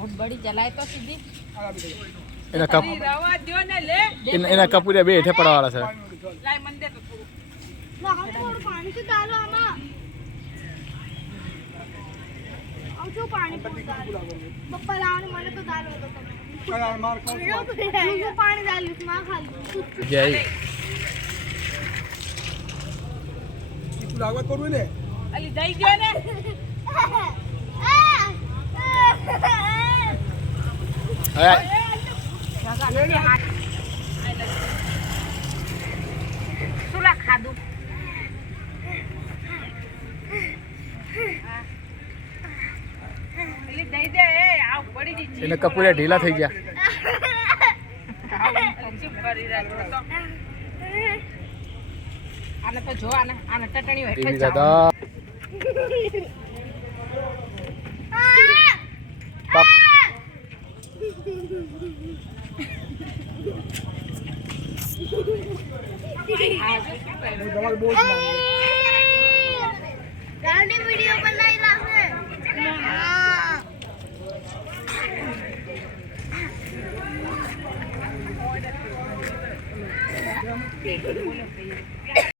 बहुत बड़ी जलाए तो सीधी એના કપૂરિયા બે હેઠે પડવાવાળા છે लाए मंदे तो थोड़ું થોડું પાણી તો ચાલો આમાં આવજો પાણી પપ્પા લાવને મને તો દાલ હતો તમે પાણી ડાલ્યું માં ખાલી જય लागवड करू ने अली दई गयो ने હવે સુલા ખાધું અલી દઈ દે એ આવ પડી જી એના કપૂરિયા ઢીલા થઈ ગયા ચૂપ કરી રાખ્યો તો આને તો જો આને ટટણી હોય ટીવી એટલે દાદા પાપ दवाई बहुत गाड़ी वीडियो बनाई लागे